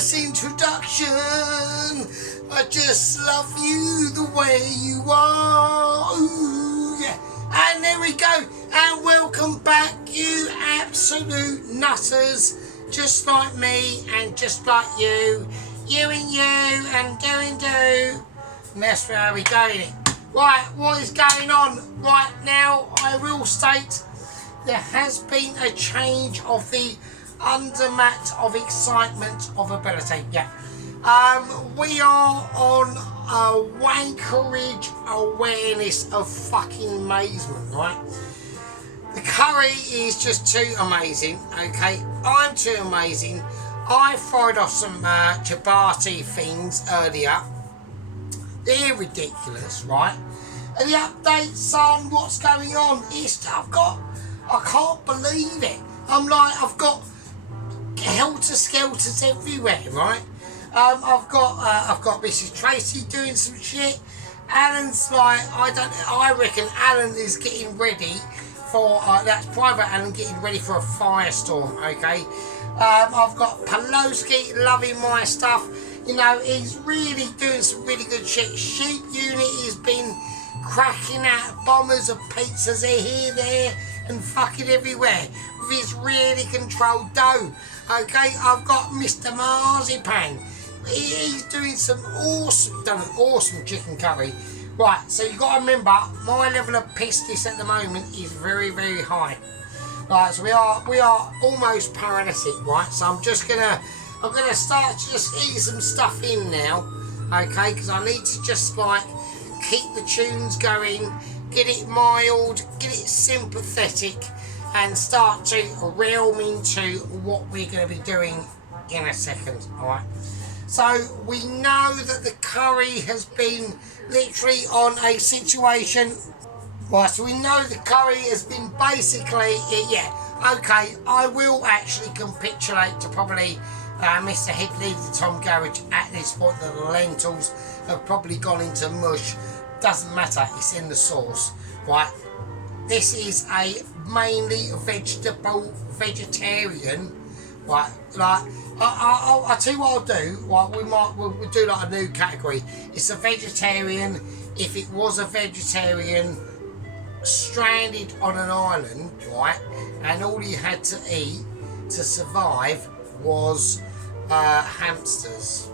this introduction. I just love you the way you are. Ooh, yeah. And there we go. And welcome back, you absolute nutters. Just like me and just like you. You and you and do and do. And that's where we're going. Right, what is going on right now? I will state there has been a change of the undermat of excitement of ability. Yeah. We are on a wankerage awareness of fucking amazement, right? The curry is just too amazing, okay? I'm too amazing. I fried off some chapati things earlier. They're ridiculous, right? And the update, son, what's going on? I can't believe it. I've got helter-skelters everywhere, right? I've got Mrs. Tracy doing some shit. Alan's like, I reckon Alan is getting ready for, that's Private Alan getting ready for a firestorm, okay? I've got Paloski loving my stuff. You know, he's really doing some really good shit. Sheep Unit has been cracking out bombers of pizzas here, there, and fucking everywhere with his really controlled dough. Okay, I've got Mr. Marzipan. He's doing done an awesome chicken curry. Right, so you've got to remember, my level of pistis at the moment is very, very high. Right, so we are almost paralytic, right? So I'm gonna start to just ease some stuff in now, okay? Because I need to just like keep the tunes going, get it mild, get it sympathetic, and start to realm into what we're going to be doing in a second, alright? So we know that the curry has been literally on a situation. Right, so we know the curry has been basically, yeah, okay, I will actually capitulate to probably Mr. Headley, the Tom Garage, at this point that the lentils have probably gone into mush. Doesn't matter, it's in the sauce, right? This is a mainly vegetarian, right? Like, I'll tell you what I'll do, right? We'll do like a new category. It's a vegetarian. If it was a vegetarian stranded on an island, right, and all he had to eat to survive was hamsters,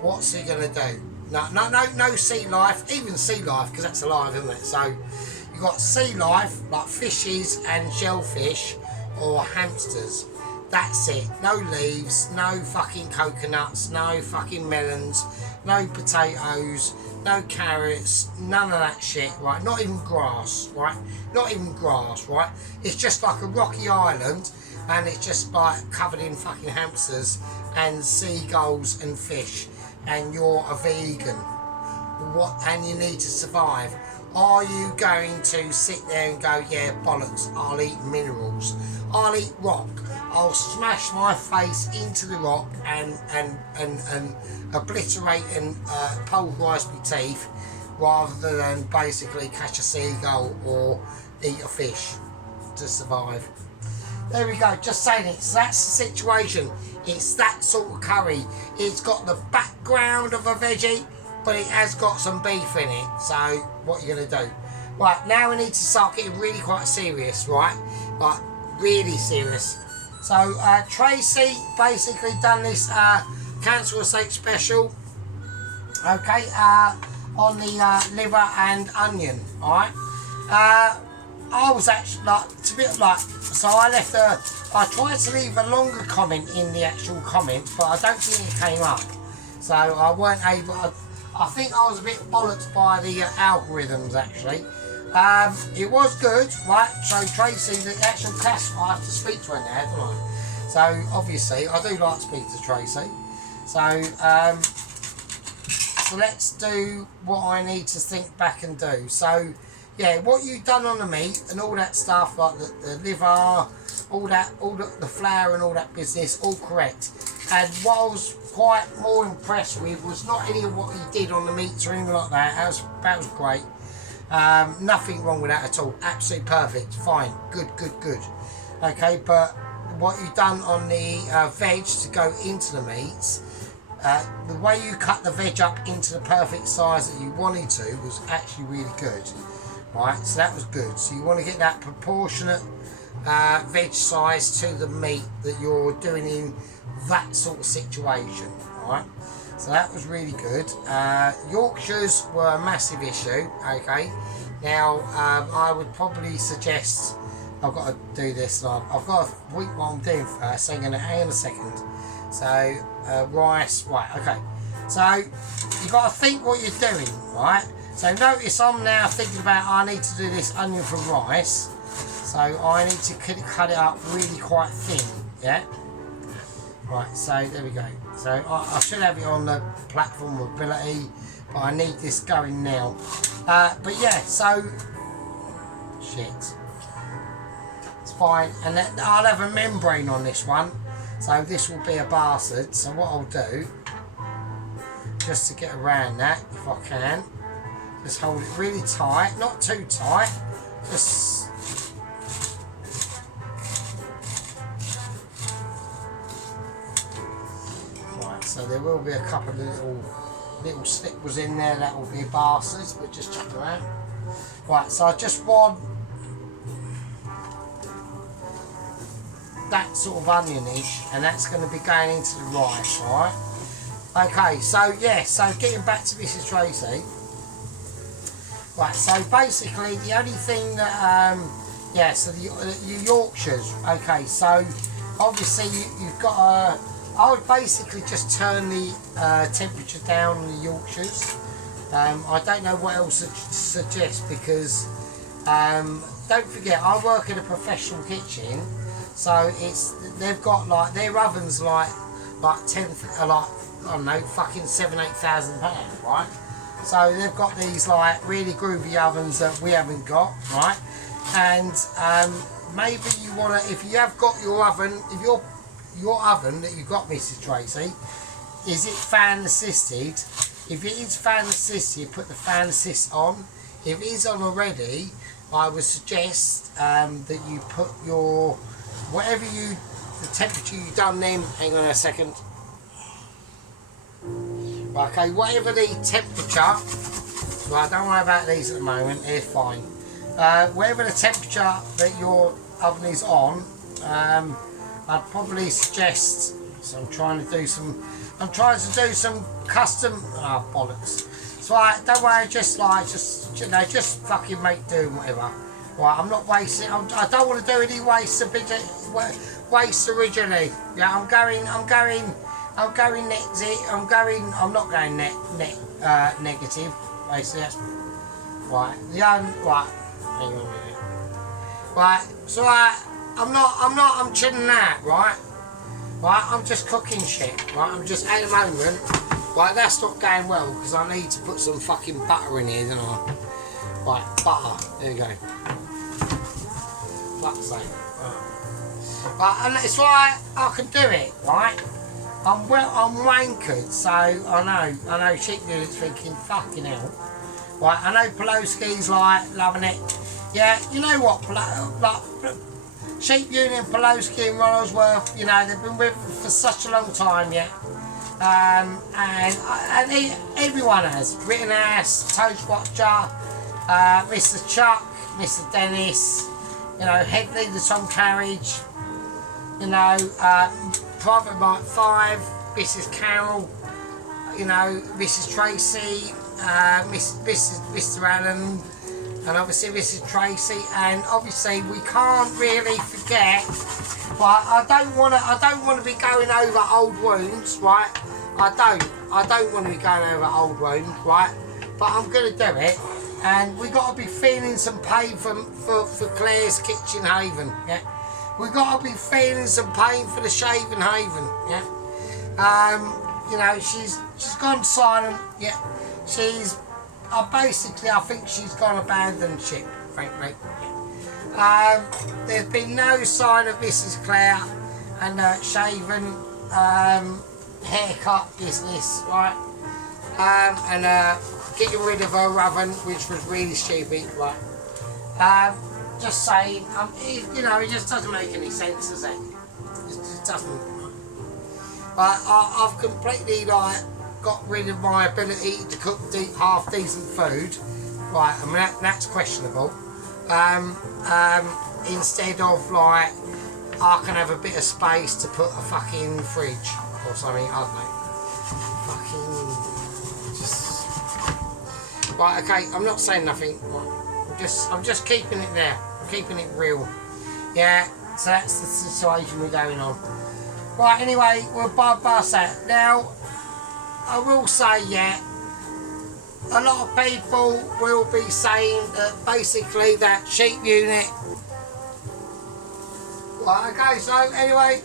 what's he gonna do? No sea life, even sea life, because that's alive, isn't it? So you've got sea life like fishes and shellfish, or hamsters. That's it. No leaves, no fucking coconuts, no fucking melons, no potatoes, no carrots, none of that shit, right? Not even grass, right? Not even grass, right? It's just like a rocky island, and it's just like covered in fucking hamsters and seagulls and fish, and you're a vegan. What? And you need to survive. Are you going to sit there and go, yeah, bollocks, I'll eat minerals, I'll eat rock, I'll smash my face into the rock and obliterate and pulverise my teeth, rather than basically catch a seagull or eat a fish to survive? There we go, just saying it. So that's the situation. It's that sort of curry. It's got the background of a veggie, but it has got some beef in it. So what are you going to do? Right, now we need to start getting really quite serious, right? Like, really serious. So Tracy basically done this Cancer Estate special, okay, on the liver and onion, alright? I was actually like, to be like, so I tried to leave a longer comment in the actual comments, but I don't think it came up. So I weren't able, I think I was a bit bollocks by the algorithms actually. It was good, right? So Tracy, the actual cast, I have to speak to her now, don't I? So obviously, I do like to speak to Tracy. So, so let's do what I need to think back and do. So, yeah, what you've done on the meat and all that stuff, like the liver, all the flour and all that business, all correct. And what I was quite more impressed with was not any of what he did on the meats or anything like that. That was great. Nothing wrong with that at all. Absolutely perfect. Fine. Good. Okay, but what you've done on the veg to go into the meats, the way you cut the veg up into the perfect size that you wanted to was actually really good. Right, so that was good. So you want to get that proportionate veg size to the meat that you're doing in that sort of situation. Right, so that was really good. Yorkshires were a massive issue. Okay, now I would probably suggest, I've got to do this. I've got to think what I'm doing first. So I'm going to hang on a second. So rice, right? Okay, so you got to think what you're doing, right? So notice I'm now thinking about I need to do this onion for rice. So I need to cut it up really quite thin, yeah? Right, so there we go. So I should have it on the platform mobility, but I need this going now. But yeah, so, shit. It's fine, and I'll have a membrane on this one. So this will be a bastard. So what I'll do, just to get around that, if I can, just hold it really tight, not too tight, just right. So there will be a couple of little slippers in there that will be bastards, but just chuck them out. Right, so I just want that sort of onionish, and that's going to be going into the rice, right? Okay, so yeah, so getting back to Mrs. Tracy. Right, so basically the only thing that, yeah, so the Yorkshires, okay, so obviously you've got I would basically just turn the temperature down on the Yorkshires. I don't know what else to suggest because, don't forget, I work in a professional kitchen, so they've got like, their ovens like 10, like, I don't know, fucking £7,000-8,000, right? So they've got these like really groovy ovens that we haven't got, right? And maybe you want to, if you have got your oven, if your oven that you've got, Mrs. Tracy, is it fan assisted? If it is fan assisted, put the fan assist on. If it is on already, I would suggest that you put your, whatever the temperature you've done then, hang on a second. Okay, whatever the temperature, right, don't worry about these at the moment, they're fine. Whatever the temperature that your oven is on, I'd probably suggest, so I'm trying to do some custom, bollocks. So don't worry, just fucking make do and whatever. Right, I'm not wasting, I don't want to do any waste originally. Yeah, I'm going net zero. I'm not going net negative. Basically, that's right. Right. Hang on a minute. Right. So I'm chilling out. Right. Right. I'm just cooking shit. Right. I'm just at the moment. Right. That's not going well because I need to put some fucking butter in here, don't I? Right. Butter. There you go. Fuck's sake. Right. And it's right. I can do it. Right. I'm wankered, so I know Sheep Unit's thinking, fucking hell. Right, I know Poloski's like loving it. Yeah, you know what, like Sheep Unit, Poloski and Ronaldsworth, you know, they've been with for such a long time, yeah. And everyone has. Rittenhouse, Toast Watcher, Mr. Chuck, Mr. Dennis, you know, Headley, the Tom Carriage, you know, Private Mike 5, Mrs. Carroll, you know, Mrs. Tracy, Mr. Allen, and obviously Mrs. Tracy, and obviously we can't really forget. But I don't want to be going over old wounds, right? I don't want to be going over old wounds, right? But I'm gonna do it, and we got to be feeling some pain for Claire's Kitchen Haven, yeah. We got to be feeling some pain for the Shaven Haven, yeah. You know, she's gone silent, yeah. I think she's gone abandoned ship, frankly. There's been no sign of Mrs. Claire and shaven haircut business, right? And getting rid of her oven, which was really stupid, right? Just saying, you know, it just doesn't make any sense, does it? It doesn't. I've completely like got rid of my ability to cook half decent food. Right, I mean that's questionable. Instead of like I can have a bit of space to put a fucking fridge or something. I don't know. Fucking just right. Okay, I'm not saying nothing. I'm just keeping it there. I'm keeping it real. Yeah. So that's the situation we're going on. Right. Anyway, we'll bypass that now. I will say, yeah, a lot of people will be saying that basically that sheep unit. Right, okay, so anyway,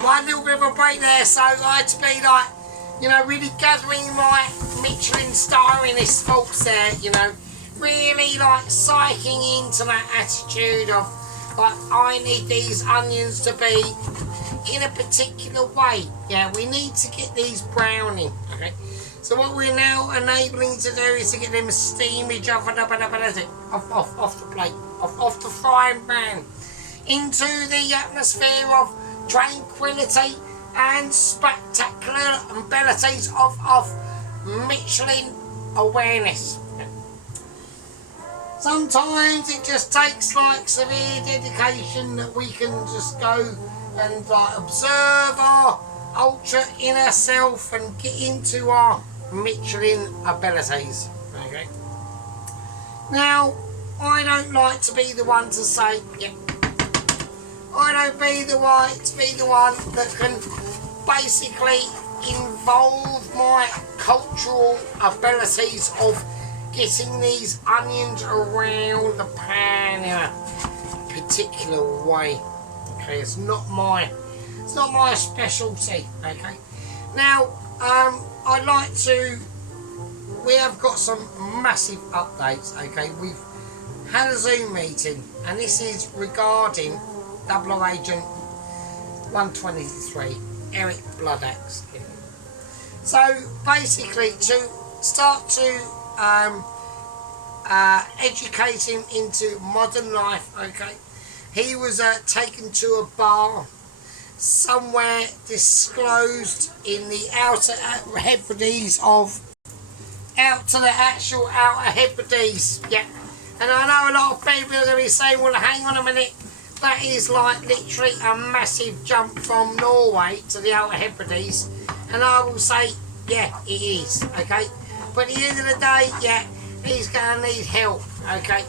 one little bit of a break there, so I had to be like, you know, really gathering my Michelin stariness thoughts there, you know, really like psyching into that attitude of like, I need these onions to be in a particular way. Yeah, we need to get these browning. Okay, so what we're now enabling to do is to get them steamage off the plate, off the frying pan, into the atmosphere of tranquility and spectacular abilities of Michelin awareness. Sometimes it just takes like severe dedication that we can just go and observe our ultra inner self and get into our Michelin abilities. Okay. Now, I don't like to be the one to say, yeah. I don't be the one to be the one that can basically involve my cultural abilities of getting these onions around the pan in a particular way. Okay, it's not my specialty. Okay, now I'd like to. We have got some massive updates. Okay, we've had a Zoom meeting, and this is regarding Double Agent 123, Eric Bloodaxe. So basically, to start to educate him into modern life. Okay, he was taken to a bar somewhere disclosed in the Outer Hebrides of out to the actual Outer Hebrides. Yeah, and I know a lot of people are going to be saying, well, hang on a minute, that is like literally a massive jump from Norway to the Outer Hebrides, and I will say, yeah, it is. Okay, but at the end of the day, yeah, he's going to need help. Okay,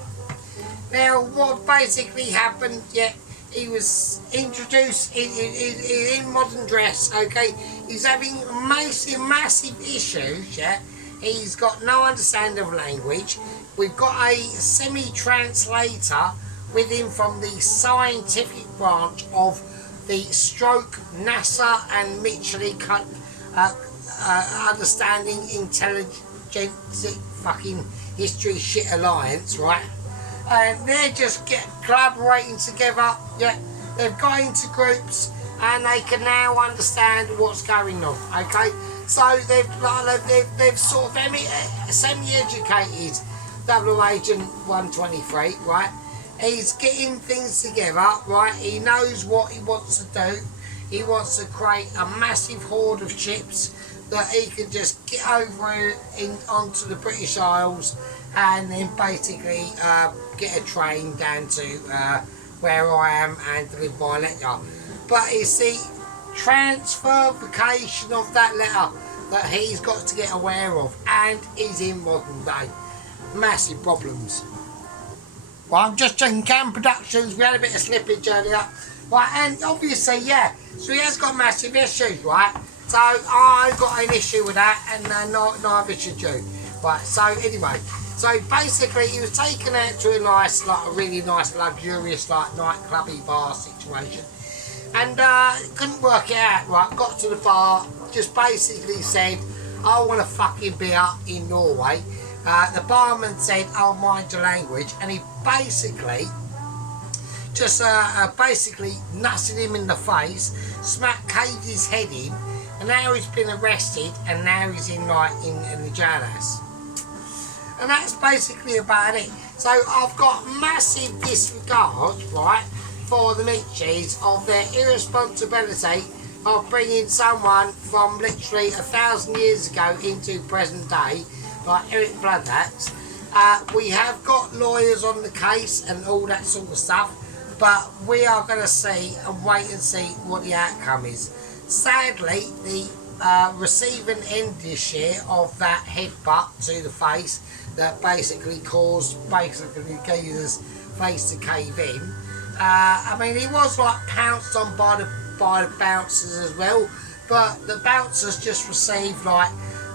now what basically happened, yeah, he was introduced in modern dress. Okay, he's having massive issues. Yeah, he's got no understanding of language. We've got a semi-translator with him from the scientific branch of the Stroke NASA and Michelin Understanding Intelligent fucking History Shit Alliance, right? And they're just collaborating together. Yeah, they've got into groups and they can now understand what's going on. Okay, so they've sort of semi-educated Double Agent 123, right? He's getting things together, right? He knows what he wants to do. He wants to create a massive hoard of ships that he can just get over onto the British Isles and then basically get a train down to where I am and deliver my letter. But it's the transferification of that letter that he's got to get aware of, and is in modern day. Massive problems. Well, I'm just checking Cam Productions. We had a bit of slippage earlier. Right, and obviously, yeah, so he has got massive issues, right? So I've got an issue with that, and neither should you. Right, so anyway, so basically he was taken out to a nice, like a really nice, luxurious, like nightclubby bar situation, and couldn't work it out. Right, got to the bar, just basically said, I want a fucking beer in Norway. The barman said, I'll mind your language, and he basically just basically nutted him in the face, caved his head in, and now he's been arrested, and now he's in the jailhouse. And that's basically about it. So I've got massive disregard, right, for the Mitchies of their irresponsibility of bringing someone from literally 1,000 years ago into present day, like Eric Bloodaxe. We have got lawyers on the case and all that sort of stuff, but we are going to see and wait and see what the outcome is. Sadly, the receiving end this year of that headbutt to the face that basically caused Geezer's face to cave in. I mean, he was like pounced on by the bouncers as well, but the bouncers just received like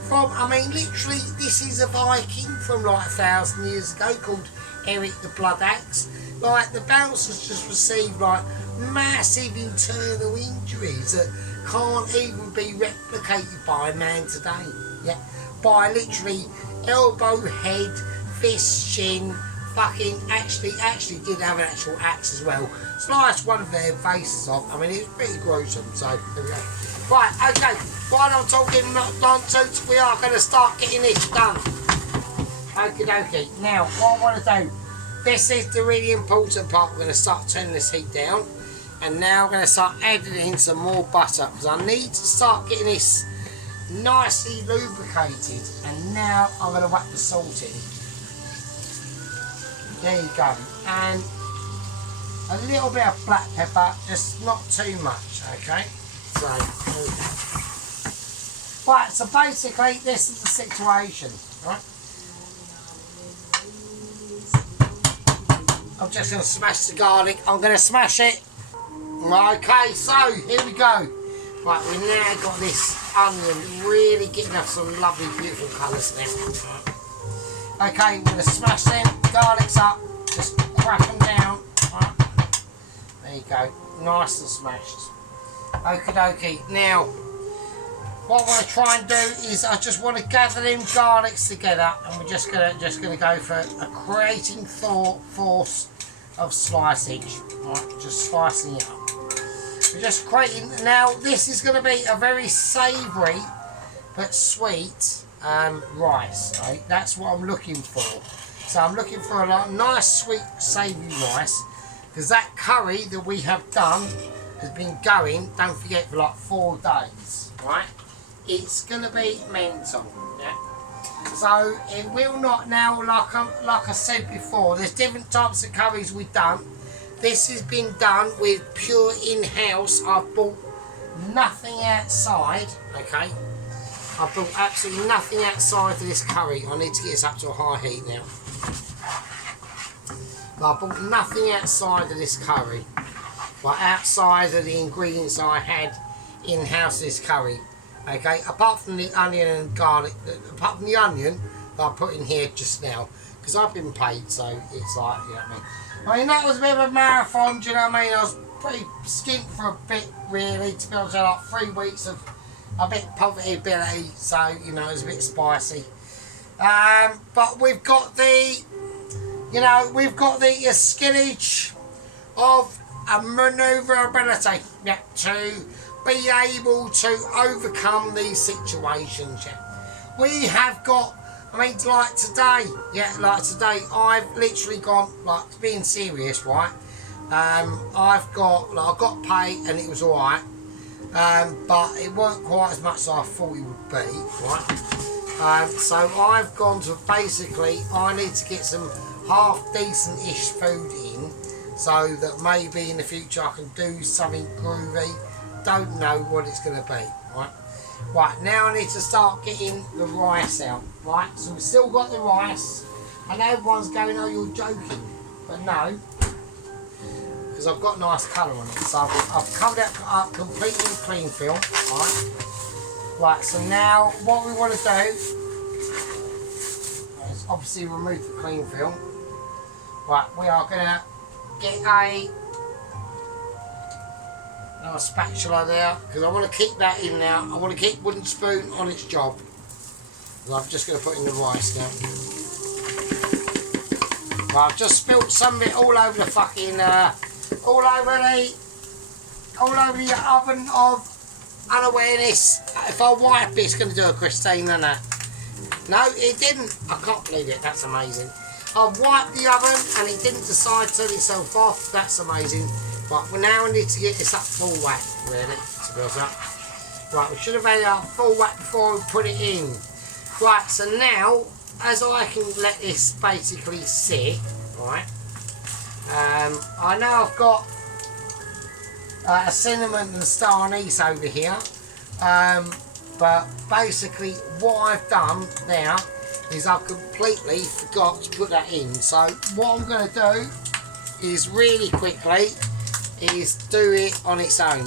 from, I mean, literally this is a Viking from like 1,000 years ago called Eric the Bloodaxe. Like the bouncers just received like massive internal injuries that can't even be replicated by a man today. Yeah, by literally elbow, head, fist, shin, fucking actually did have an actual axe as well. Sliced one of their faces off. I mean, it was pretty gruesome. So there we go. Right, okay. While I'm talking nonsense, we are going to start getting this done. Okie dokie. Now, what I want to do, this is the really important part. We're going to start turning this heat down. And now I'm going to start adding in some more butter, because I need to start getting this nicely lubricated. And now I'm going to whack the salt in. There you go. And a little bit of black pepper, just not too much, okay? So, right, so basically this is the situation, right? I'm just going to smash the garlic. I'm going to smash it. Okay, so here we go. Right, we've now got this onion really getting us some lovely, beautiful colours now. Okay, we're going to smash them. Garlic's up. Just crack them down. Right. There you go. Nice and smashed. Okie dokie. Now, what I want to try and do is I just want to gather them garlics together, and we're just gonna go for a creating force of slicing. Right, just slicing it up. We're just creating. Now, this is going to be a very savoury but sweet rice. Right? That's what I'm looking for. So I'm looking for a nice, sweet, savoury rice, because that curry that we have done has been going, don't forget, for like 4 days, right? It's going to be mental, yeah? So it will not now, like I said before, there's different types of curries we've done. This has been done with pure in-house. I've bought nothing outside, okay? I've bought absolutely nothing outside for this curry. I need to get this up to a high heat now. But I bought nothing outside of this curry. But outside of the ingredients I had in-house this curry. Okay, apart from the onion and garlic, apart from the onion that I put in here just now. Because I've been paid, so it's like, you know what I mean. I mean, that was a bit of a marathon, do you know what I mean? I was pretty skint for a bit, really, to be honest. Like 3 weeks of a bit of poverty ability, so, you know, it was a bit spicy. But we've got the, you know, we've got the skillage of a manoeuvrability, yeah, to be able to overcome these situations, yeah. We have got, I mean, like today, yeah, like today, I've literally gone, like, being serious, right? I've got paid and it was alright, but it weren't quite as much as I thought it would be, right? So I've gone to basically, I need to get some half decent-ish food in, so that maybe in the future I can do something groovy. Don't know what it's going to be, right? Right, now I need to start getting the rice out, right? So we've still got the rice, and everyone's going, oh, you're joking. But no, because I've got nice colour on it. So I've covered it up completely in clean film, right? Right, so now what we want to do is obviously remove the clean film. Right, we are going to get another spatula there, because I want to keep that in now. I want to keep wooden spoon on its job. And I'm just going to put in the rice now. Right, I've just spilt some of it all over the fucking, all over the oven of unawareness. If I wipe it, it's going to do a Christine and that. No, it didn't. I can't believe it. That's amazing. I've wiped the oven and it didn't decide to turn itself off. That's amazing. Right, well now I need to get this up full whack, really, to be honest. Right, we should have had it up full whack before we put it in. Right, so now, as I can let this basically sit, right, I know I've got a cinnamon and star anise over here, but basically what I've done now is I've completely forgot to put that in. So what I'm going to do is really quickly is do it on its own.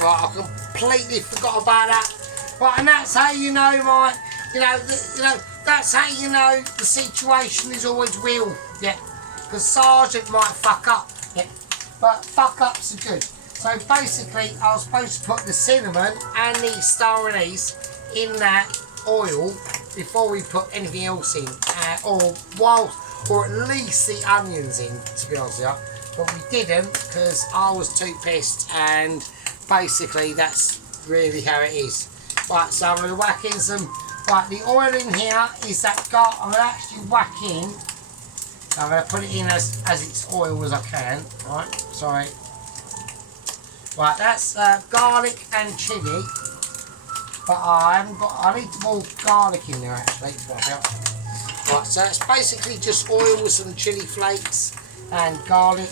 Right, I completely forgot about that. Right, and that's how you know that's how you know the situation is always real. Yeah, because Sergeant might fuck up. Yeah, but fuck ups are good. So basically, I was supposed to put the cinnamon and the star anise in that oil before we put anything else in, or at least the onions in, to be honest with you. But we didn't because I was too pissed, and basically that's really how it is. Right, so I'm going to whack in some. Right, the oil in here is that I'm going to actually whack in. So I'm going to put it in as it's oil as I can. Right, sorry. Right, that's garlic and chilli. But I need more garlic in there actually. Right, so it's basically just oil with some chilli flakes and garlic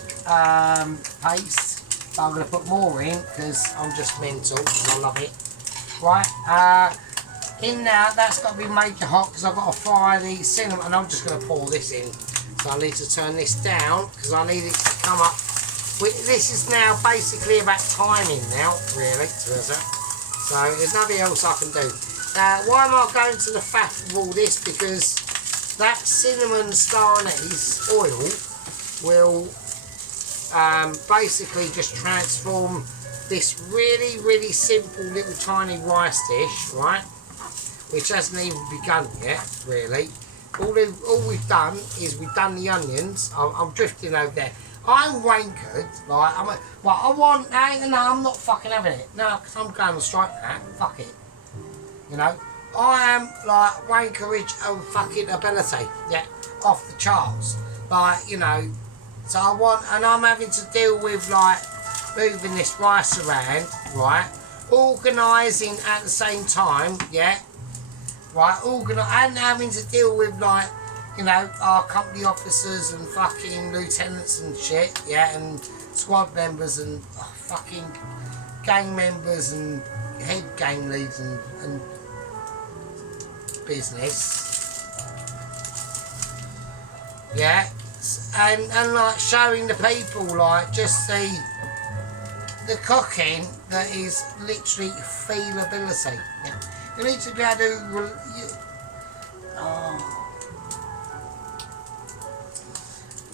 paste. But I'm going to put more in because I'm just mental and I love it. Right, in now that's got to be made hot because I've got to fry the cinnamon, and I'm just going to pour this in. So I need to turn this down because I need it to come up. This is now basically about timing now, really, so there's nothing else I can do. Why am I going to the faff of all this? Because that cinnamon star anise oil will basically just transform this really, really simple little tiny rice dish, right, which hasn't even begun yet, really. All we've done is we've done the onions. I'm drifting over there. I'm wankered, right? I'm not fucking having it. No, because I'm going to strike that. Fuck it. You know? I am, like, wankerage of fucking ability. Yeah, off the charts. Like, you know, so and I'm having to deal with, like, moving this rice around, right? Organising at the same time, yeah? Right, and having to deal with, like, you know, our company officers and fucking lieutenants and shit, yeah, and squad members and fucking gang members and head gang leads and business, yeah, and like showing the people like just the cooking that is literally feelability. Yeah. You need to be able to.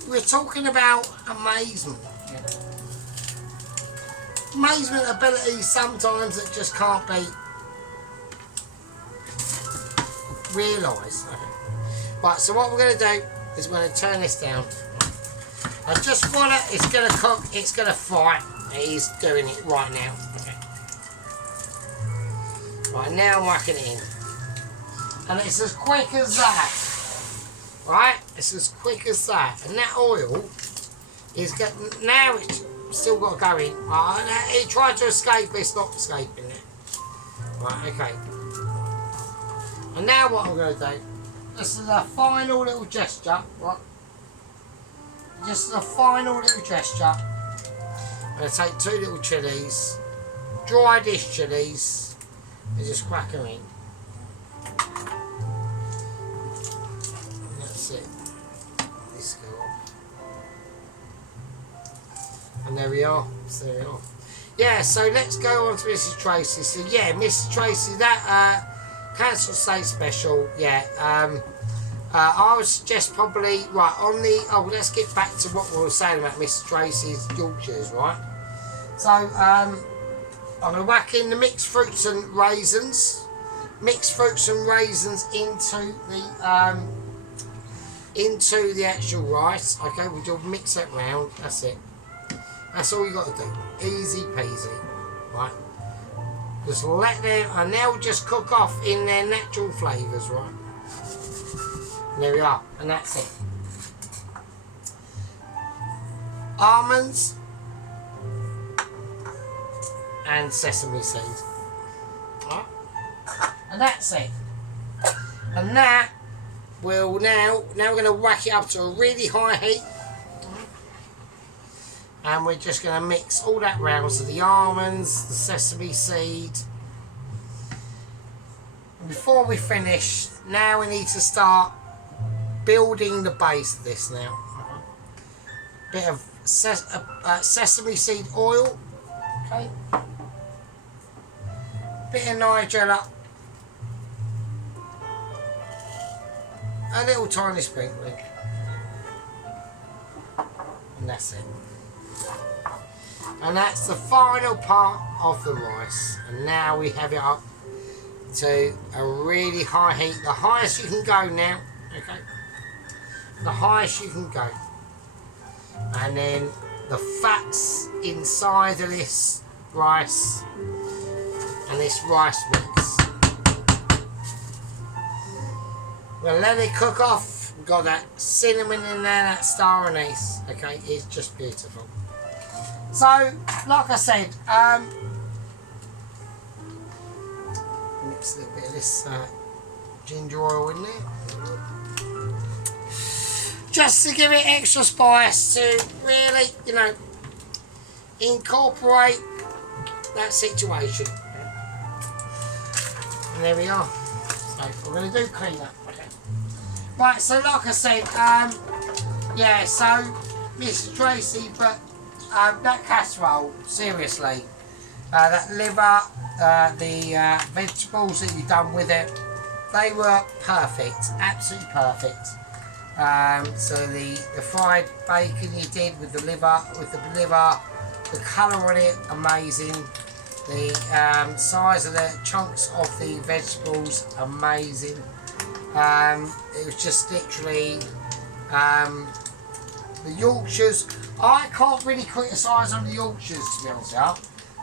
We're talking about amazement. Yeah. Amazement abilities sometimes that just can't be realised. Okay. Right, so what we're going to do is we're going to turn this down. I just want it, it's going to cook, it's going to fry. He's doing it right now. Okay. Right, now I'm whacking it in. And it's as quick as that. Right? It's as quick as that. And that oil is getting, now it's still got to go in. Right? It tried to escape, but it's not escaping it. Right, okay. And now what I'm going to do, this is a final little gesture, right? Just a final little gesture. I'm going to take 2 little chillies, dry dish chillies, and just crack them in. And that's it. This go off. And there we are. So there we are. Yeah, so let's go on to Mrs. Tracy. So yeah, Mrs. Tracy, that Council State Special, yeah. I would suggest probably, right, on the, let's get back to what we were saying about Mrs. Tracy's Yorkshires, right? So, I'm going to whack in the mixed fruits and raisins. Mixed fruits and raisins into the actual rice. Okay, we'll mix that round, that's it. That's all you got to do. Easy peasy, right? Just let them, and they'll just cook off in their natural flavours, right? And there we are, and that's it. Almonds and sesame seeds. Right. And that's it. And that will now we're going to whack it up to a really high heat. And we're just going to mix all that round. So the almonds, the sesame seed. And before we finish, now we need to start building the base of this now. Bit of sesame seed oil. Okay. Bit of Nigella. A little tiny sprinkling. And that's it. And that's the final part of the rice. And now we have it up to a really high heat. The highest you can go now. Okay. The highest you can go. And then the fats inside of this rice and this rice mix. We'll let it cook off. We've got that cinnamon in there, that star anise. Okay, it's just beautiful. So, like I said, mix a little bit of this ginger oil in there. Just to give it extra spice to really, you know, incorporate that situation. And there we are. So, we're going to do clean up. Okay. Right, so like I said, yeah, so, Mrs. Tracy, but that casserole, seriously, that liver, the vegetables that you've done with it, they were perfect, absolutely perfect. So the fried bacon you did with the liver, the colour on it, amazing. The size of the chunks of the vegetables, amazing. It was just literally the Yorkshires. I can't really criticise on the Yorkshires, to be honest with you,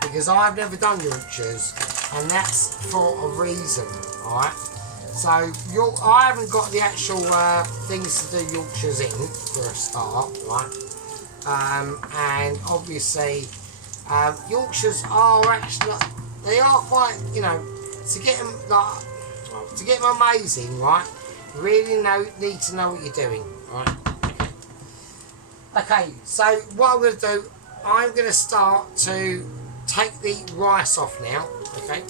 because I've never done Yorkshires, and that's for a reason, alright? So I haven't got the actual things to do Yorkshires in for a start, right? And obviously Yorkshires are actually, they are quite, you know, to get them amazing, right? You really need to know what you're doing, right? Okay, so what I'm going to do, I'm going to start to take the rice off now, okay?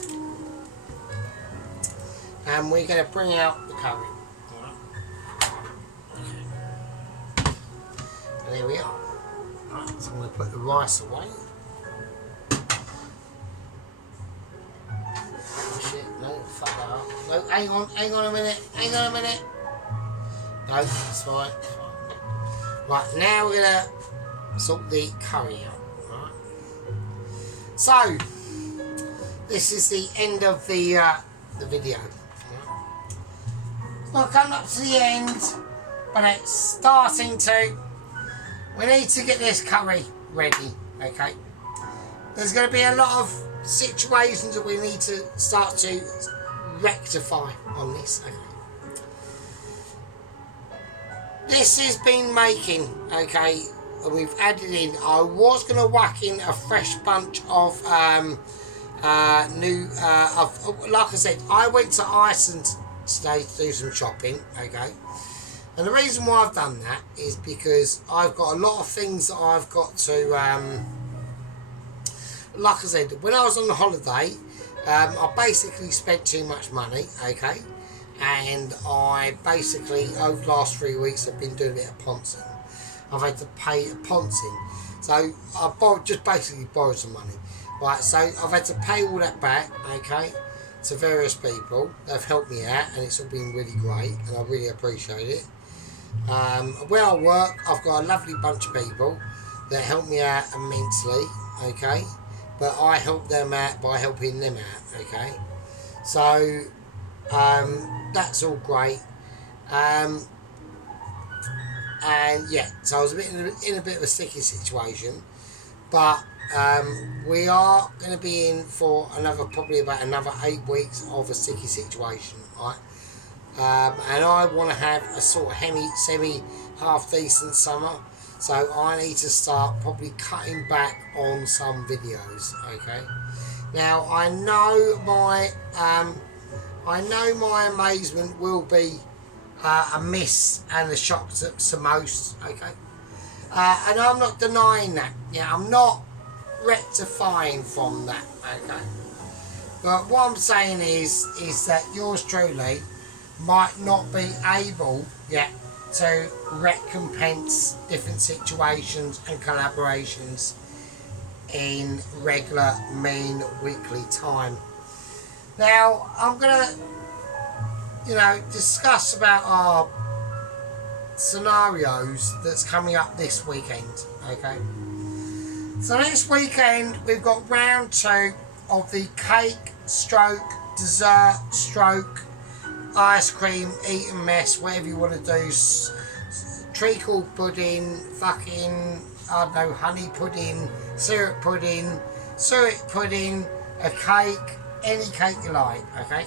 And we're going to bring out the curry. Okay. And there we are. Right, so I'm going to put the rice away. Shit, no, fuck that up. No, hang on a minute, No, that's fine. Right, now we're going to sort the curry out. Right. So, this is the end of the video. Well, coming up to the end, but it's starting to. We need to get this curry ready, okay? There's going to be a lot of situations that we need to start to rectify on this, okay? This has been making, okay, and we've added in, I was going to whack in a fresh bunch of like I said, I went to Iceland today to do some shopping, okay, and the reason why I've done that is because I've got a lot of things that I've got to, like I said, when I was on the holiday, I basically spent too much money, okay, and I basically, over the last 3 weeks, I've been doing a bit of poncing. I've had to pay a poncing, so I just basically borrowed some money, right, so I've had to pay all that back, okay, to various people. They've helped me out, and it's all been really great, and I really appreciate it. Where I work, I've got a lovely bunch of people that help me out immensely, okay, but I help them out by helping them out, okay, so that's all great. And yeah, so I was in a bit of a sticky situation, but we are going to be in for probably about another 8 weeks of a sticky situation, right? and I want to have a sort of semi half decent summer, so I need to start probably cutting back on some videos. Okay, now I know my amazement will be a miss and a shock to most. Okay, and I'm not denying that. Yeah, I'm not rectifying from that. Okay, but what I'm saying is that yours truly might not be able yet to recompense different situations and collaborations in regular mean weekly time. Now I'm gonna discuss about our scenarios that's coming up this weekend. Okay, so this weekend we've got round 2 of the cake stroke dessert stroke ice cream eating mess, whatever you want to do, treacle pudding, fucking I don't know, honey pudding, syrup pudding, a cake, any cake you like. Okay,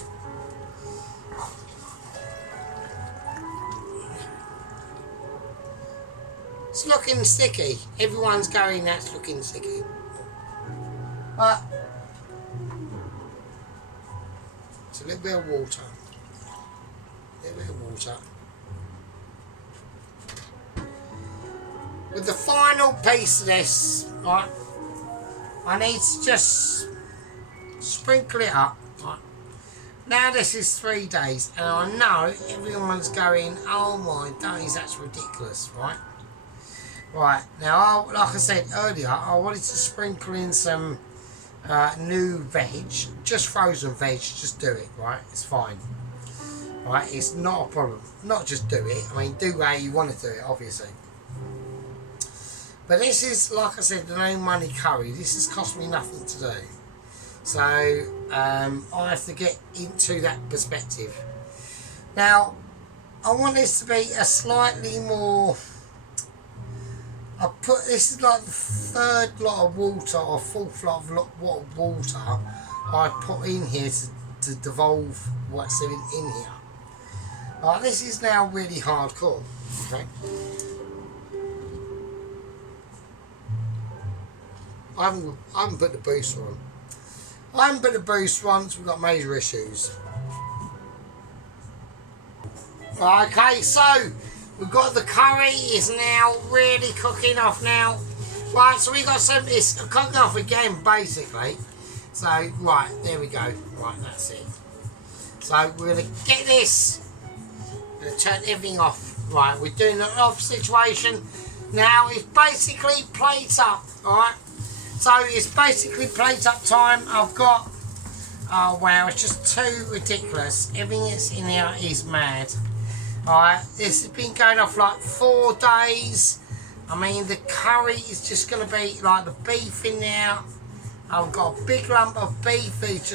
it's looking sticky. Everyone's going, that's looking sticky. But it's a little bit of water. With the final piece of this, right, I need to just sprinkle it up. Right. Now this is 3 days, and I know everyone's going, oh my days, that's ridiculous, right? Right, now, like I said earlier, I wanted to sprinkle in some new veg, just frozen veg, just do it, right? It's fine. Right, it's not a problem. Not just do it, I mean, do how you want to do it, obviously. But this is, like I said, the no money curry. This has cost me nothing to do. So, I have to get into that perspective. Now, I want this to be a slightly more... this is like the 3rd lot of water or 4th lot of water I put in here to devolve what's in here. This is now really hardcore. Okay, I haven't put the booster on. I haven't put the booster on, so we've got major issues. Okay, so we've got the curry is now really cooking off now. Right, so we got some, it's cooking off again basically. So, right, there we go. Right, that's it. So we're going to get this, we're going to turn everything off. Right, we're doing an off situation. Now it's basically plate up, alright? So it's basically plate up time. I've got, oh wow, it's just too ridiculous. Everything that's in here is mad. Alright, this has been going off like 4 days. I mean, the curry is just going to be like the beef in there. I've got a big lump of beef. It's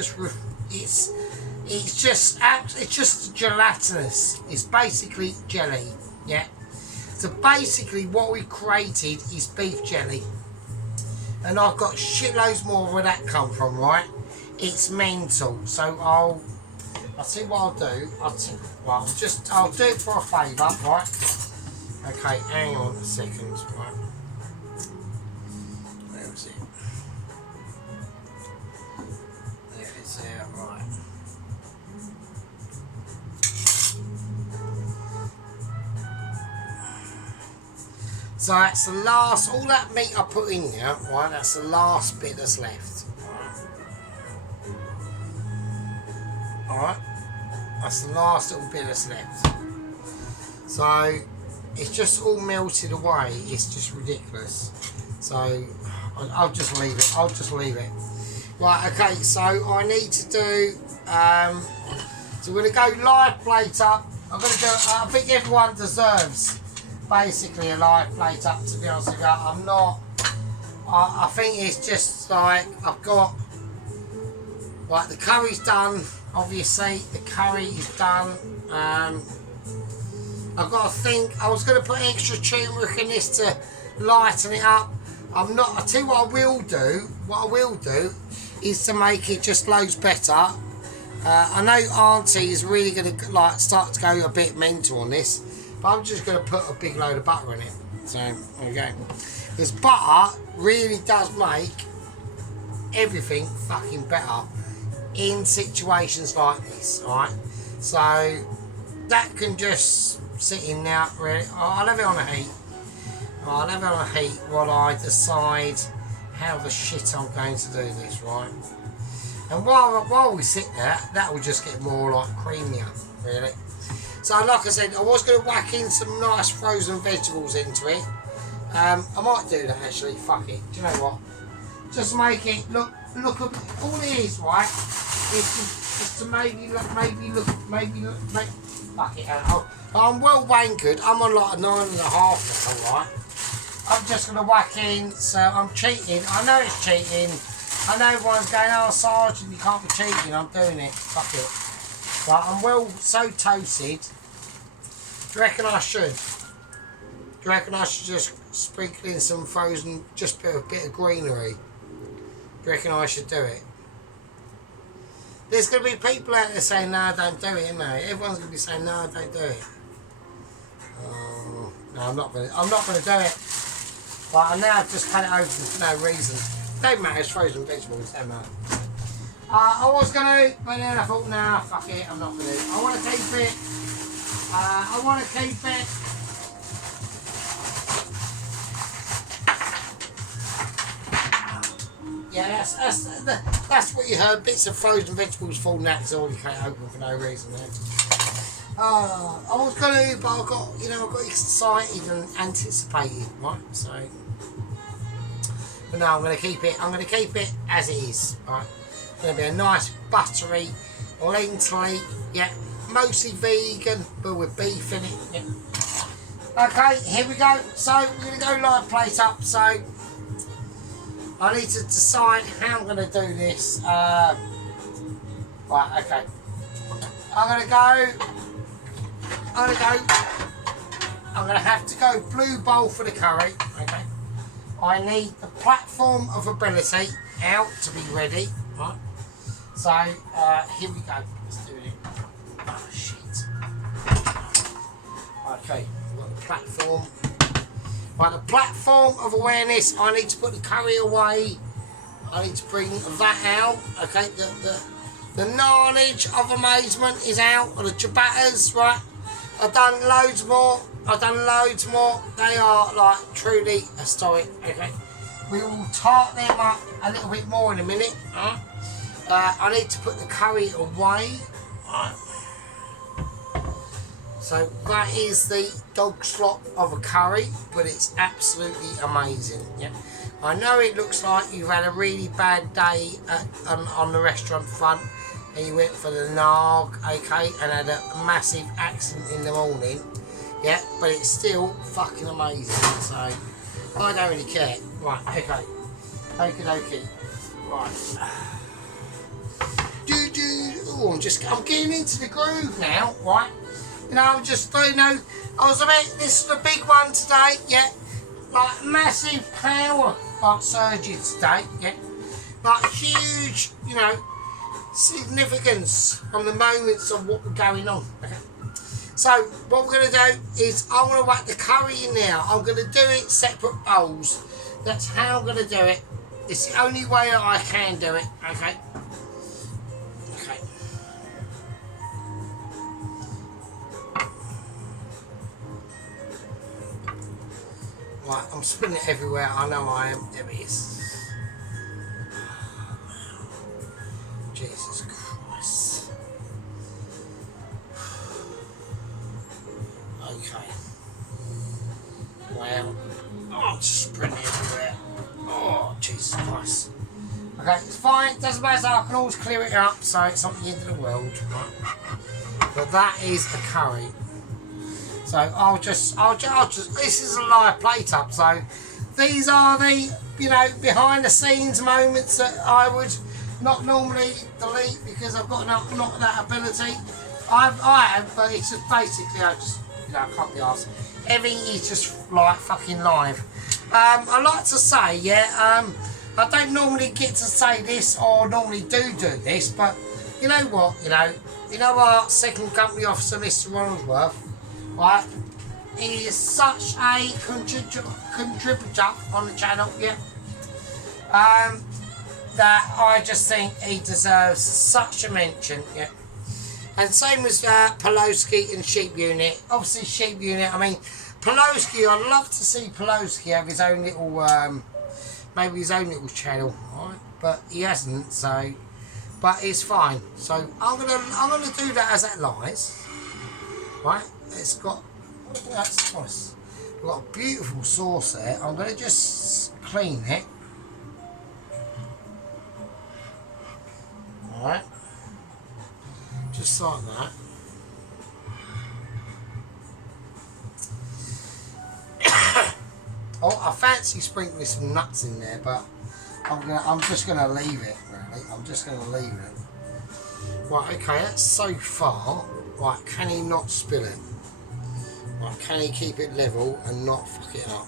just gelatinous. It's basically jelly. Yeah. So basically, what we created is beef jelly, and I've got shitloads more where that come from. Right? It's mental. So I'll see what I'll do. I'll do it for a flavour, right? Okay, hang on a second, right? Where is it? There it's there, right. So that's the last, all that meat I put in there, right? That's the last bit that's left. Alright, that's the last little bit that's left. So it's just all melted away. It's just ridiculous. So I'll just leave it. Right, okay, so I need to do so we're gonna go live plate up. I'm gonna do I think everyone deserves basically a live plate up, to be honest with you. I'm not I think it's just like I've got, like, the curry's done. Obviously, the curry is done. I've got to think. I was going to put extra turmeric in this to lighten it up. I'm not. I tell you what I will do. What I will do is to make it just loads better. I know Auntie is really going to like start to go a bit mental on this, but I'm just going to put a big load of butter in it. So there we go. Because butter really does make everything fucking better in situations like this, alright? So that can just sit in now, really. I'll have it on a heat. I'll have it on a heat while I decide how the shit I'm going to do this, right? And while we sit there, that will just get more like creamier, really. So like I said, I was going to whack in some nice frozen vegetables into it. I might do that actually, fuck it. Do you know what? Just make it look all it is, right? Is to maybe fuck it out. I'm well wankered. I'm on like a 9.5 now, right? I'm just gonna whack in, so I'm cheating. I know it's cheating. I know everyone's going, oh Sergeant, you can't be cheating. I'm doing it. Fuck it. But I'm well so toasted. Do you reckon I should? Do you reckon I should just sprinkle in some frozen, just a bit of greenery? Do you reckon I should do it? There's going to be people out there saying, no, don't do it, isn't there? Everyone's going to be saying, no, don't do it. No, I'm not going to do it. But I now just cut it open for no reason. Don't matter, it's frozen vegetables, don't matter. I was going to, but then I thought, nah, fuck it, I'm not going to. I want to keep it. I want to keep it. Yeah, that's what you heard. Bits of frozen vegetables falling out, it's already cut open for no reason. I was going to, but I got excited and anticipated, right? So, but no, I'm going to keep it. I'm going to keep it as it is, right? It's going to be a nice buttery, lentily, yeah, mostly vegan, but with beef in it. Yeah. Okay, here we go. So we're going to go live plate up. So I need to decide how I'm going to do this. Right, okay. I'm going to have to go blue bowl for the curry. Okay. I need the platform of ability out to be ready. Right. So here we go. Let's do it. Oh shit. Okay, we've got the platform. Right, the platform of awareness. I need to put the curry away. I need to bring that out. Okay, the knowledge of amazement is out. Or the ciabattas, right? I've done loads more. They are like truly historic. Okay, we will tart them up a little bit more in a minute. Right? I need to put the curry away. Right. So that is the dog slop of a curry, but it's absolutely amazing. Yeah, I know it looks like you've had a really bad day on the restaurant front, and you went for the nag, okay, and had a massive accident in the morning. Yeah, but it's still fucking amazing. So I don't really care. Right, okay, okie dokie. Right. Ooh, I'm getting into the groove now, right? You know, I'm just, you know, this is the big one today, yeah? Like, massive power, like, surges today, yeah? Like, huge, you know, significance on the moments of what we're going on, okay? So, what we're going to do is, I'm going to whack the curry in there. I'm going to do it separate bowls. That's how I'm going to do it. It's the only way that I can do it, okay? Right, I'm spinning it everywhere. I know I am. There it is. Jesus Christ. Okay. Wow. Oh, I'm just spinning it everywhere. Oh, Jesus Christ. Okay, it's fine. It doesn't matter. I can always clear it up, so it's not the end of the world. But that is a curry. So I'll just, this is a live plate up, so these are the, you know, behind the scenes moments that I would not normally delete because I've got not that ability. I have, but it's just basically, I just, you know, I can't be arsed. Everything is just like fucking live. I like to say, yeah, I don't normally get to say this or normally do this, but you know what, you know our second company officer, Mr. Ronaldsworth, right? He is such a contributor on the channel, yeah. That I just think he deserves such a mention, yeah. And same as Poloski and Sheep Unit. Obviously, Sheep Unit. I mean, Poloski. I'd love to see Poloski have his own little, maybe his own little channel, right? But he hasn't, so. But it's fine. So I'm gonna do that as that lies, right? It's got. That's nice. We've got a beautiful sauce there. I'm gonna just clean it. All right. Just like that. Oh, I fancy sprinkling some nuts in there, but I'm just gonna leave it. Really, I'm just gonna leave it. Right, okay, that's so far. Right, can he not spill it? Right, can he keep it level and not fuck it up?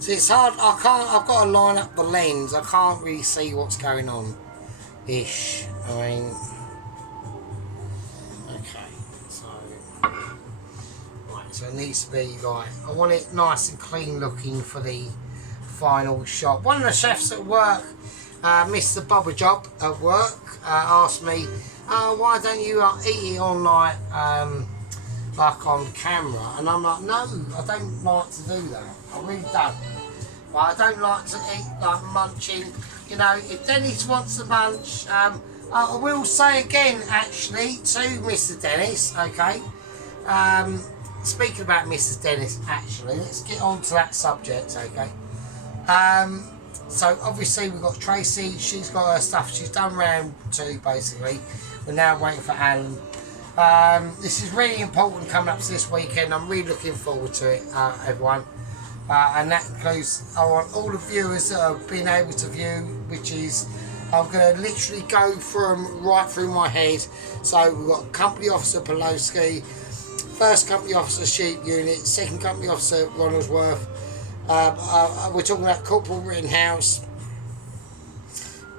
See, it's hard. I've got to line up the lens. I can't really see what's going on. Ish. I mean. Okay. So. Right. So it needs to be like. I want it nice and clean looking for the final shot. One of the chefs at work, Mr. Bubba Job at work, asked me, "Why don't you eat it on like on camera?" And I'm like, "No, I don't like to do that. I really don't. But I don't like to eat like munching. You know, if Dennis wants to munch, I will say again, actually, to Mr. Dennis, okay. Speaking about Mrs. Dennis, actually, let's get on to that subject, okay. So obviously we've got Tracy. She's got her stuff. She's done round 2 basically. We're now waiting for Alan. This is really important coming up to this weekend. I'm really looking forward to it, everyone. And that includes, I want all the viewers that have been able to view, which is, I'm going to literally go from right through my head. So we've got Company Officer Poloski, First Company Officer Sheep Unit, Second Company Officer Ronaldsworth. We're talking about Corporal Rittenhouse.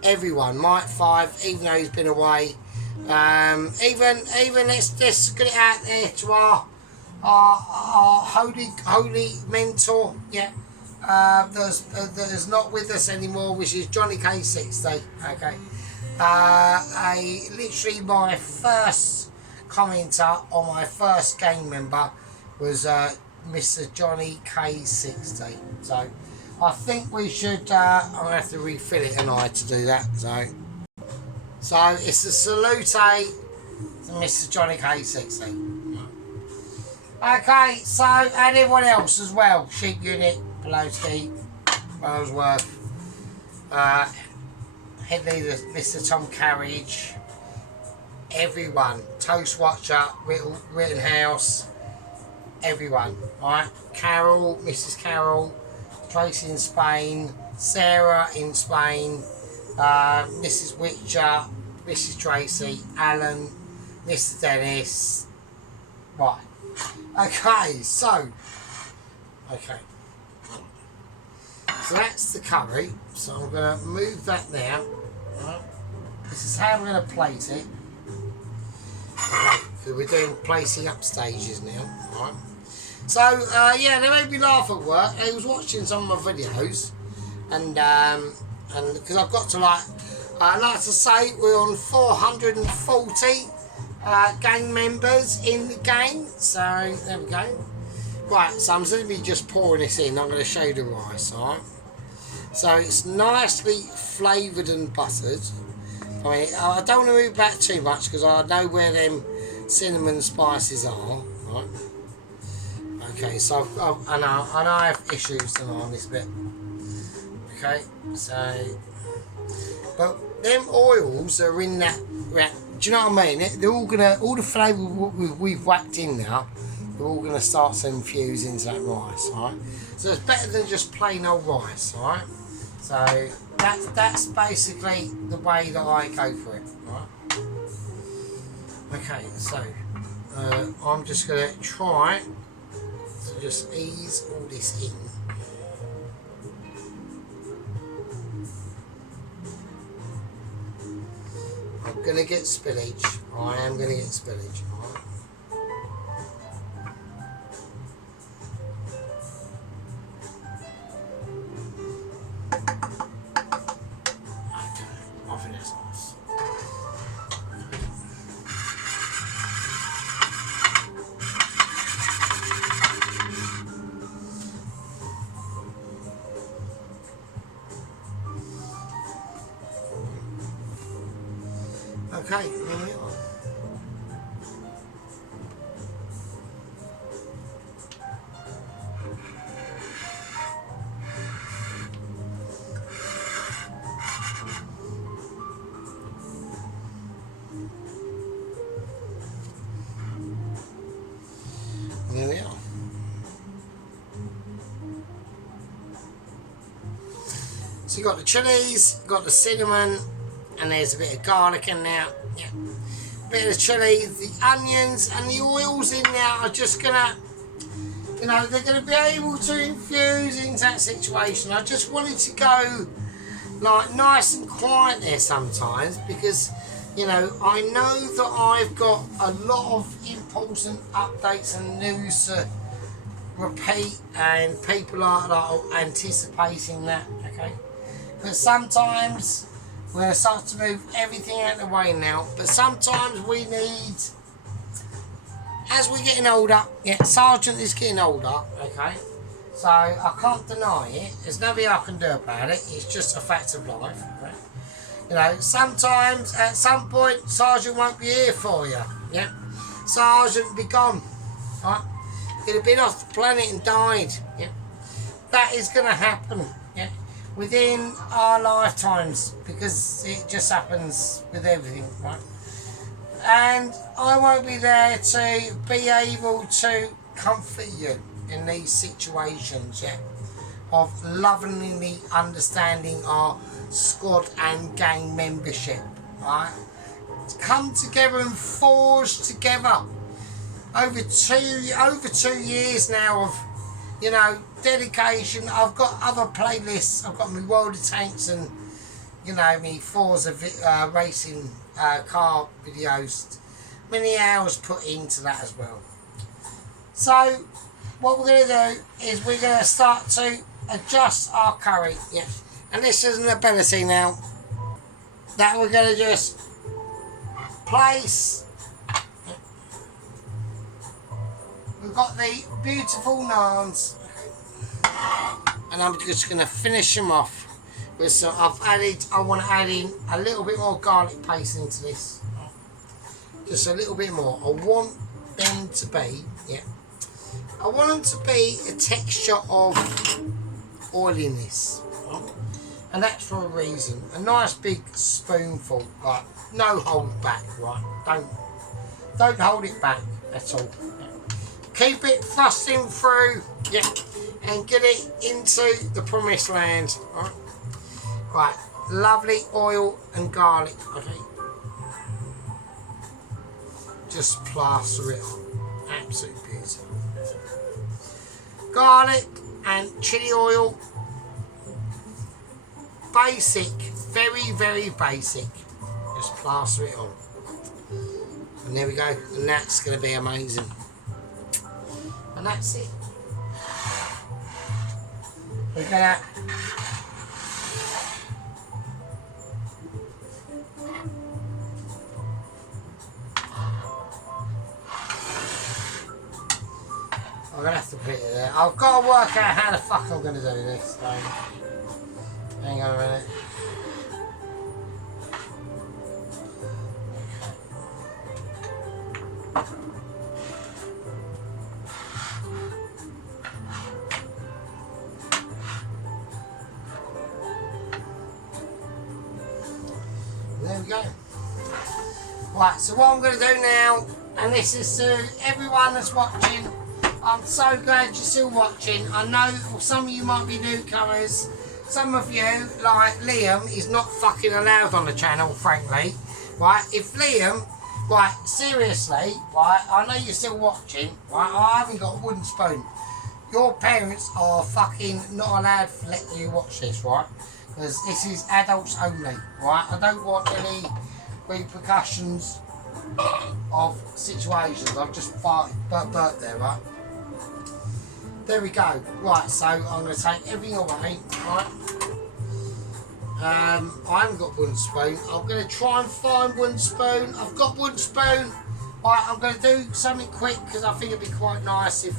Everyone, Mike 5, even though he's been away. Even let's get it out there to our holy mentor, yeah, that is not with us anymore, which is Johnny K60. Okay, literally my first commenter on my first game member was Mr. Johnny K60. So I think we should. I'm gonna have to refill it and I to do that. So it's a salute to Mr. Johnny K60. Okay, so and everyone else as well. Sheep Unit, Poloski, Ronaldsworth, head leader Mr. Tom Carriage, everyone, Toast Watcher, Rittenhouse, everyone, alright? Carol, Mrs. Carol, Tracy in Spain, Sarah in Spain, Mrs. Witcher, Mrs. Tracy, Alan, Mr. Dennis, right. Okay, so that's the curry. So I'm going to move that now. Right. This is how I'm going to plate it. Okay, so we're doing placing up stages now. Right. So yeah, they made me laugh at work. I was watching some of my videos, and because I've got to I like to say we're on 440. Gang members in the game, so there we go. Right, so I'm going to be just pouring this in. I'm going to show you the rice, alright? So it's nicely flavoured and buttered. I mean, I don't want to move back too much because I know where them cinnamon spices are, right? Okay, so I know I have issues tonight on this bit. Okay, so, but them oils are in that. Do you know what I mean? They're all the flavour we've whacked in now, they're all gonna start to infuse into that rice, alright? So it's better than just plain old rice, alright? So that's basically the way that I go for it, alright? Okay, so I'm just gonna try to just ease all this in. going to get spillage. I am going to get spillage. Right. Okay, I think that's nice. Okay, here we are. Here we are. So you got the chilies, got the cinnamon, and there's a bit of garlic in there. Yeah. Bit of the chili, the onions and the oils in there are just gonna, you know, they're gonna be able to infuse into that situation. I just wanted to go like nice and quiet there sometimes because, you know, I know that I've got a lot of important updates and news to repeat and people are anticipating that, okay? But sometimes we're going to start to move everything out of the way now. But sometimes we need, as we're getting older, yeah, Sergeant is getting older, okay? So I can't deny it. There's nothing I can do about it. It's just a fact of life, right? You know, sometimes, at some point, Sergeant won't be here for you, yeah? Sergeant will be gone, right? He'd have been off the planet and died, yeah? That is going to happen, yeah? Within our lifetimes, because it just happens with everything, right? And I won't be there to be able to comfort you in these situations, yeah? Of lovingly understanding our squad and gang membership, right? To come together and forge together over 2 years now of, you know, dedication. I've got other playlists. I've got my World of Tanks and, you know, me Forza racing car videos. Many hours put into that as well. So what we're going to do is we're going to start to adjust our curry. Yeah. And this is an ability now that we're going to just place. We've got the beautiful naans. And I'm just going to finish them off with some. I want to add in a little bit more garlic paste into this. Just a little bit more. I want them to be, yeah. I want them to be a texture of oiliness. And that's for a reason. A nice big spoonful, like no hold back, right? Don't hold it back at all. Keep it thrusting through, yeah, and get it into the promised land. Right, right. Lovely oil and garlic. Okay, just plaster it on. Absolutely beautiful. Garlic and chili oil. Basic, very, very basic. Just plaster it on. And there we go. And that's going to be amazing. And that's it. We're gonna I'm gonna have to put it there. I've got to work out how the fuck I'm gonna do this. So hang on a minute. There we go. Right, so what I'm going to do now, and this is to everyone that's watching, I'm so glad you're still watching. I know some of you might be newcomers, some of you, like Liam, is not fucking allowed on the channel, frankly. Right, if Liam, right, seriously, right, I know you're still watching, right, I haven't got a wooden spoon. Your parents are fucking not allowed to let you watch this, right? Because this is adults only, right? I don't want any repercussions of situations. I've just burnt there, right? There we go. Right, so I'm going to take everything away, right? I haven't got wooden spoon. I'm going to try and find wooden spoon. I've got wooden spoon. Right, I'm going to do something quick because I think it'd be quite nice if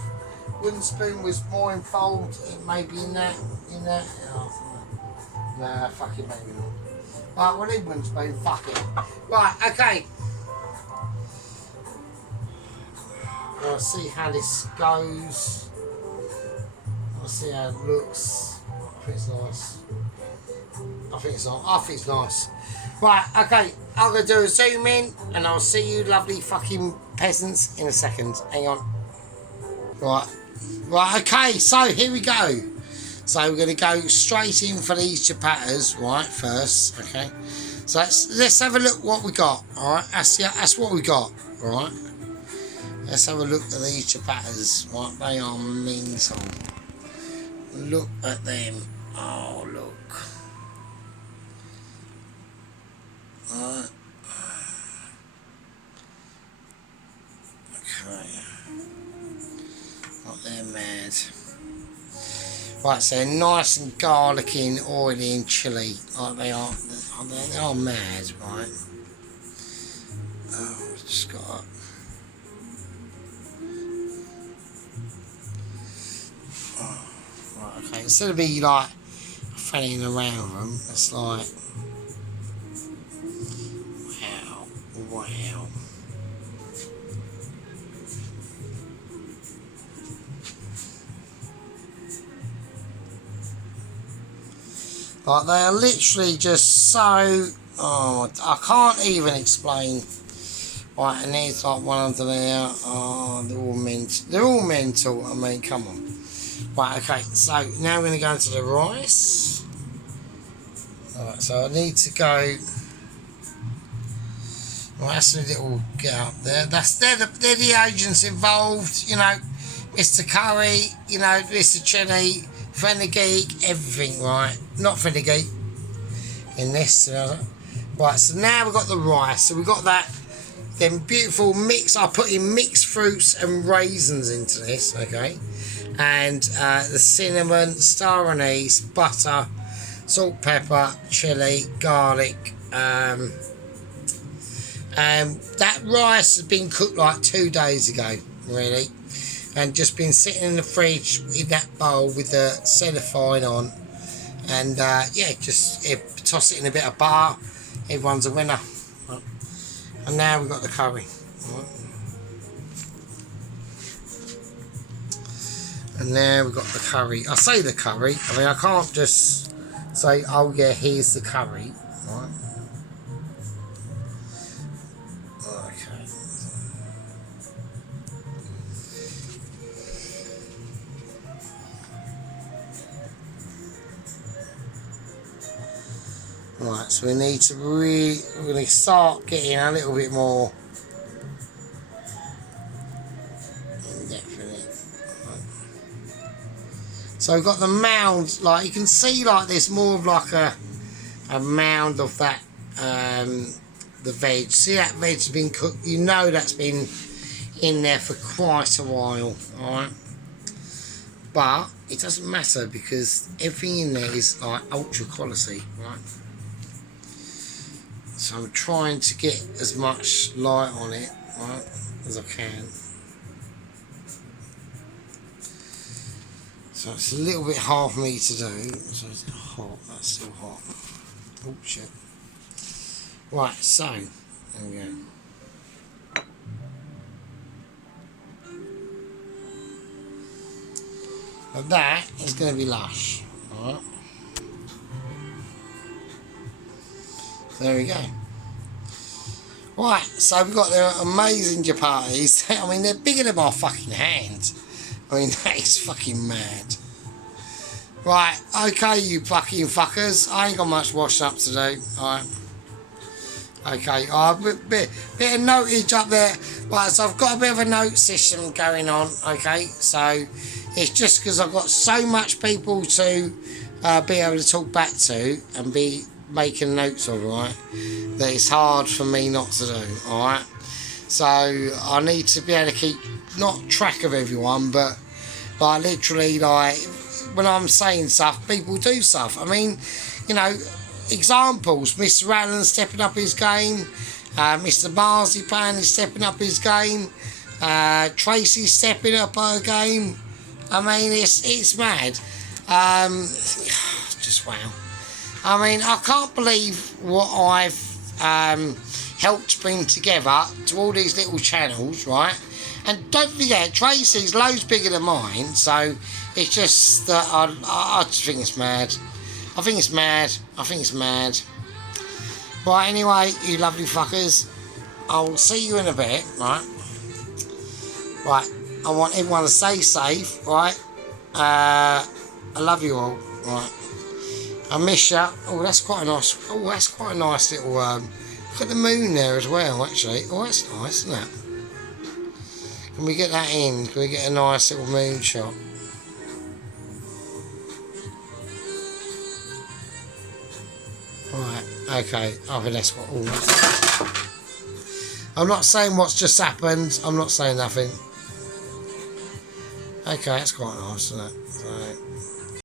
wooden spoon was more involved. It may be in that. Oh, nah, fucking maybe not. Right, we'll need wooden spoon. Fuck it. Right, okay. I'll see how this goes. I'll see how it looks. I think it's nice. I think it's nice. Right, okay. I'm going to do a zoom in and I'll see you lovely fucking peasants in a second. Hang on. Right, okay. So here we go. So we're going to go straight in for these chapattas, right, first. Okay. So let's have a look what we got. Alright, that's what we got. Alright. Let's have a look at these chapattas. Right, they are mental. Look at them. Oh, look. Right. Okay. Not they're mad. Right, so nice and garlicky and oily and chilly. Like they are mad, right? Oh, just got. Right, okay. Instead of me like fanning around them, it's like. Wow. Like they are literally just so. Oh, I can't even explain. Right, and there's like one under there. Oh, they're all mental. They're all mental. I mean, come on. Right, okay. So now we're going to go into the rice. Alright, so I need to go. Well, that's a little get up there. They're the agents involved, you know, Mr. Curry, you know, Mr. Cheney, Fenegeek, everything, right? Not Fenegeek in this. Right, so now we've got the rice. So we've got that, then beautiful mix. I put in mixed fruits and raisins into this, okay? And the cinnamon, star anise, butter, salt, pepper, chilli, garlic, that rice has been cooked like 2 days ago, really, and just been sitting in the fridge in that bowl with the cellophane on, and yeah, just toss it in a bit of butter. Everyone's a winner. Right. And now we've got the curry. Right. And now we've got the curry. I say the curry. I mean, I can't just say, oh yeah, here's the curry. Right. Right, so we need to we're going to start getting a little bit more in depth in it. Right. So we've got the mound, like you can see, like there's more of like a mound of that, the veg. See that veg's been cooked, you know that's been in there for quite a while, alright? But it doesn't matter because everything in there is like ultra quality, right? So I'm trying to get as much light on it, right, as I can. So it's a little bit hard for me to do. So it's hot, that's still hot. Oh shit. Right, so there we go. And that is going to be lush, alright? There we go. Right, so we've got their amazing chapatis. I mean, they're bigger than my fucking hand. I mean, that is fucking mad. Right, okay, you fucking fuckers. I ain't got much washing up to do. Alright. Okay, bit of notage up there. Right, so I've got a bit of a note system going on. Okay, so it's just because I've got so much people to be able to talk back to and be making notes of, right, that it's hard for me not to do, alright? So I need to be able to keep, not track of everyone, but like literally, like, when I'm saying stuff, people do stuff. I mean, you know, examples, Mr. Allen stepping up his game, Mr. Marzipan is stepping up his game, Tracy's stepping up her game. I mean, it's mad. Just wow. I mean, I can't believe what I've helped bring together to all these little channels, right? And don't forget, Tracy's loads bigger than mine, so it's just that I just think it's mad. I think it's mad. I think it's mad. Right, anyway, you lovely fuckers, I'll see you in a bit, right? Right, I want everyone to stay safe, right? I love you all, right? I miss you. Oh, that's quite a nice. Oh, that's quite a nice little. Look at the moon there as well, actually. Oh, that's nice, isn't it? Can we get that in? Can we get a nice little moon shot? Right. Okay. I think that's what. Oh, I'm not saying what's just happened. I'm not saying nothing. Okay, that's quite nice, isn't it? So,